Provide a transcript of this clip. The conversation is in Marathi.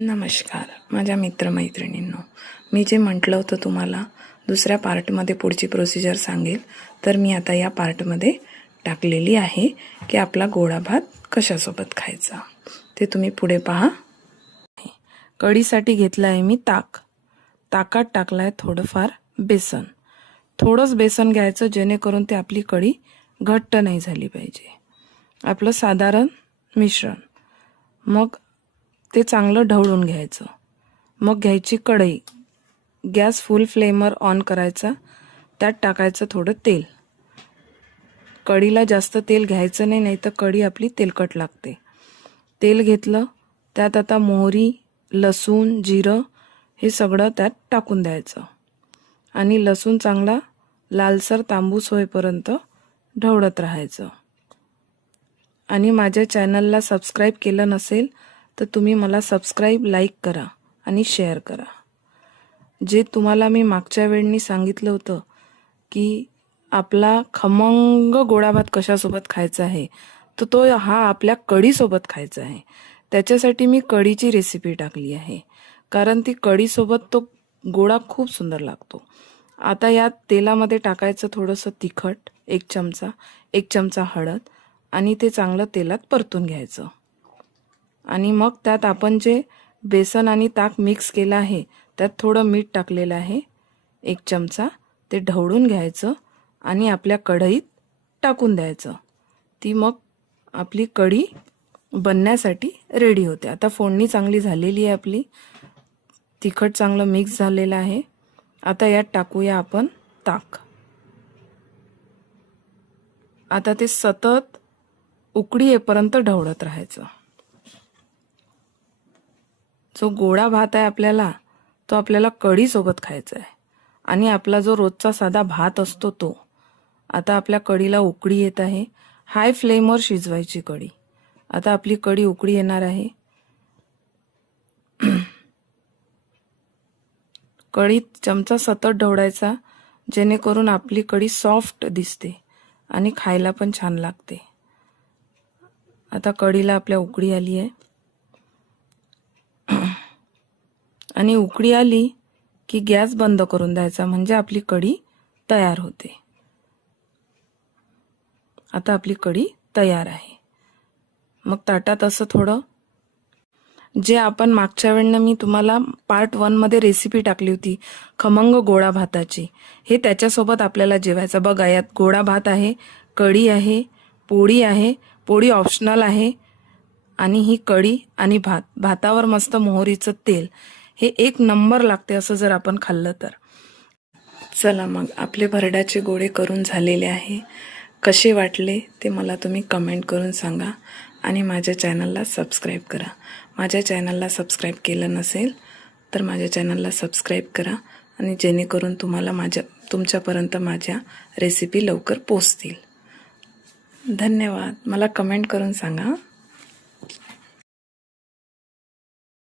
नमस्कार माझ्या मित्रमैत्रिणींनो, मी जे म्हटलं होतं तुम्हाला दुसऱ्या पार्टमध्ये पुढची प्रोसिजर सांगेल, तर मी आता या पार्टमध्ये टाकलेली आहे की आपला गोडा भात कशासोबत खायचा ते तुम्ही पुढे पहा. कढीसाठी घेतलं आहे मी ताकात टाकलं आहे थोडंफार बेसन. थोडंच बेसन घ्यायचं जेणेकरून ते आपली कढी घट्ट नाही झाली पाहिजे. आपलं साधारण मिश्रण, मग ते चांगलं ढवळून घ्यायचं. मग घ्यायची कढई, गॅस फुल फ्लेमवर ऑन करायचा, त्यात टाकायचं थोडं तेल. कढीला जास्त तेल घ्यायचं नाही, नाही तर कढी आपली तेलकट लागते. तेल घेतलं, त्यात आता मोहरी, लसूण, जिरं हे सगळं त्यात टाकून द्यायचं आणि लसूण चांगला लालसर तांबूस होईपर्यंत ढवळत राहायचं. आणि माझ्या चॅनलला सबस्क्राईब केलं नसेल तर तुम्ही मला सबस्क्राईब, लाईक करा आणि शेअर करा. जे तुम्हाला मी मागच्या वेळी सांगितलं होतं की आपला खमंग गोडा भात कशासोबत खायचा आहे, तर तो हा आपल्या कढीसोबत खायचा आहे. त्याच्यासाठी मी कढीची रेसिपी टाकली आहे, कारण ती कढीसोबत तो गोडा खूप सुंदर लागतो. आता या तेलामध्ये टाकायचं थोडंसं तिखट, 1 चमचा हळद आणि ते चांगलं तेलात परतून घ्यायचं. आणि मग त्यात आपण जे बेसन आणि ताक मिक्स केलं आहे त्यात थोडं मीठ टाकलेलं आहे, 1 चमचा. ते ढवळून घ्यायचं आणि आपल्या कढईत टाकून द्यायचं. ती मग आपली कढी बनण्यासाठी रेडी होते. आता फोडणी चांगली झालेली आहे आपली, तिखट चांगलं मिक्स झालेलं आहे. आता यात टाकूया आपण ताक. आता ते सतत उकळी येईपर्यंत ढवळत राहायचं. जो गोडा भात आहे आपल्याला, तो आपल्याला कढीसोबत खायचा आहे. आणि आपला जो रोजचा साधा भात असतो तो. आता आपल्या कढीला उकळी येत आहे. हाय फ्लेमवर शिजवायची कढी. आता आपली कढी उकळी येणार आहे. कढीत चमचा सतत ढवळायचा, जेणेकरून आपली कढी सॉफ्ट दिसते आणि खायला पण छान लागते. आता कढीला आपल्या उकळी आली आहे आणि उकळी आली की गॅस बंद करून द्यायचा, म्हणजे आपली कढी तयार होते. आता आपली कढी तयार आहे. मग ताटात असं थोडं, जे आपण मागच्या वेळेला मी तुम्हाला पार्ट 1 मध्ये रेसिपी टाकली होती खमंग गोडा भाताची, हे त्याच्यासोबत आपल्याला जेवायचं. बघा, यात गोडा भात आहे, कढी आहे, पोळी आहे. पोळी ऑप्शनल आहे. आणि ही कढी आणि भातावर मस्त मोहरीचं तेल, हे 1 नंबर लागते असं जर आपण खाल्लं तर. चला मग, आपले भरड्याचे गोळे करून झालेले आहे. कसे वाटले ते मला तुम्ही कमेंट करून सांगा आणि माझ्या चॅनलला सबस्क्राईब करा. माझ्या चॅनलला सबस्क्राईब केलं नसेल तर माझ्या चॅनलला सबस्क्राईब करा, आणि जेणेकरून तुम्हाला तुमच्यापर्यंत माझ्या रेसिपी लवकर पोचतील. धन्यवाद. मला कमेंट करून सांगा.